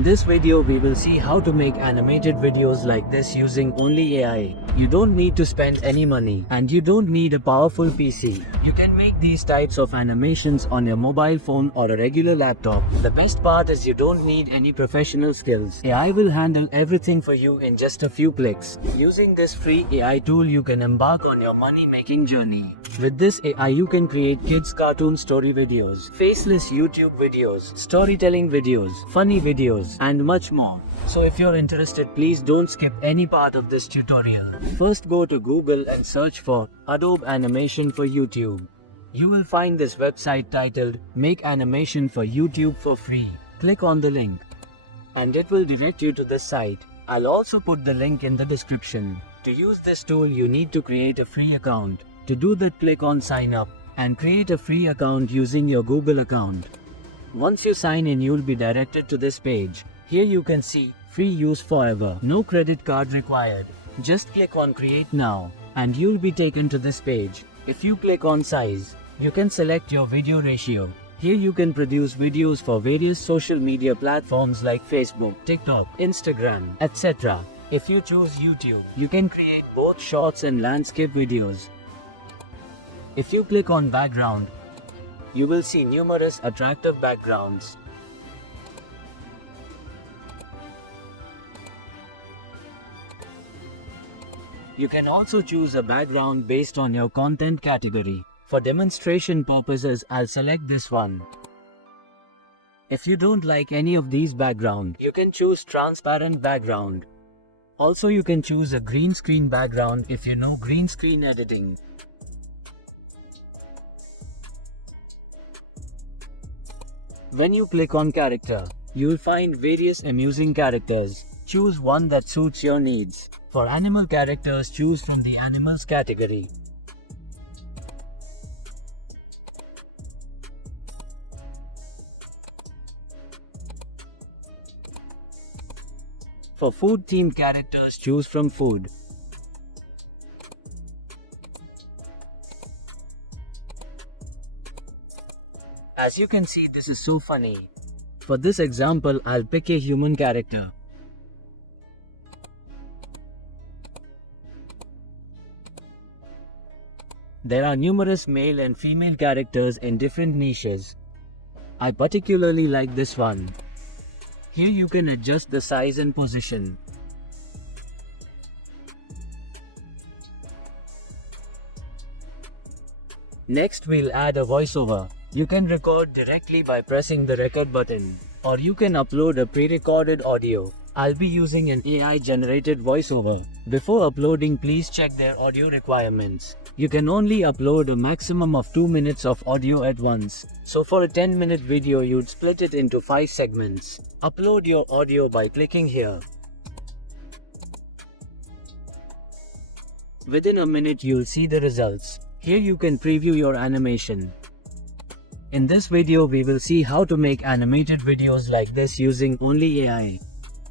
In this video we will see how to make animated videos like this using only AI. You don't need to spend any money and you don't need a powerful PC. You can make these types of animations on your mobile phone or a regular laptop. The best part is you don't need any professional skills. AI will handle everything for you in just a few clicks. Using this free AI tool you can embark on your money making journey. With this AI you can create kids cartoon story videos, faceless YouTube videos, storytelling videos, funny videos, and much more. So if you're interested, please don't skip any part of this tutorial. First go to Google and search for Adobe Animation for YouTube. You will find this website titled Make Animation for YouTube for free. Click on the link and it will direct you to this site. I'll also put the link in the description. To use this tool you need to create a free account. To do that, click on sign up and create a free account using your Google account. Once you sign in, you'll be directed to this page. Here you can see free use forever, no credit card required. Just click on create now and you'll be taken to this page. If you click on size, you can select your video ratio. Here you can produce videos for various social media platforms like Facebook, TikTok, Instagram, etc. If you choose YouTube, you can create both shorts and landscape videos. If you click on background, you will see numerous attractive backgrounds. You can also choose a background based on your content category. For demonstration purposes, I'll select this one. If you don't like any of these background, you can choose transparent background. Also, you can choose a green screen background if you know green screen editing. When you click on character, you will find various amusing characters. Choose one that suits your needs. For animal characters, choose from the animals category. For food themed characters, choose from food. As you can see, this is so funny. For this example, I'll pick a human character. There are numerous male and female characters in different niches. I particularly like this one. Here you can adjust the size and position. Next, we'll add a voiceover. You can record directly by pressing the record button, or you can upload a pre-recorded audio. I'll be using an AI-generated voiceover. Before uploading, please check their audio requirements. You can only upload a maximum of 2 minutes of audio at once. So for a 10-minute video, you'd split it into 5 segments. Upload your audio by clicking here. Within a minute, you'll see the results. Here you can preview your animation. In this video, we will see how to make animated videos like this using only AI.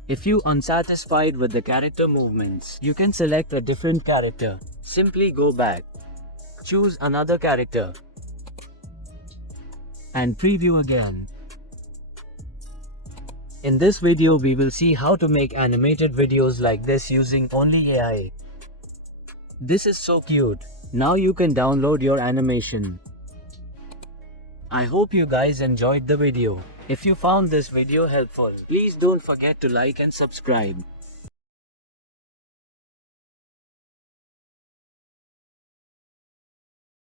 If you are unsatisfied with the character movements, you can select a different character. Simply go back, choose another character, and preview again. In this video, we will see how to make animated videos like this using only AI. This is so cute. Now you can download your animation. I hope you guys enjoyed the video. If you found this video helpful, please don't forget to like and subscribe.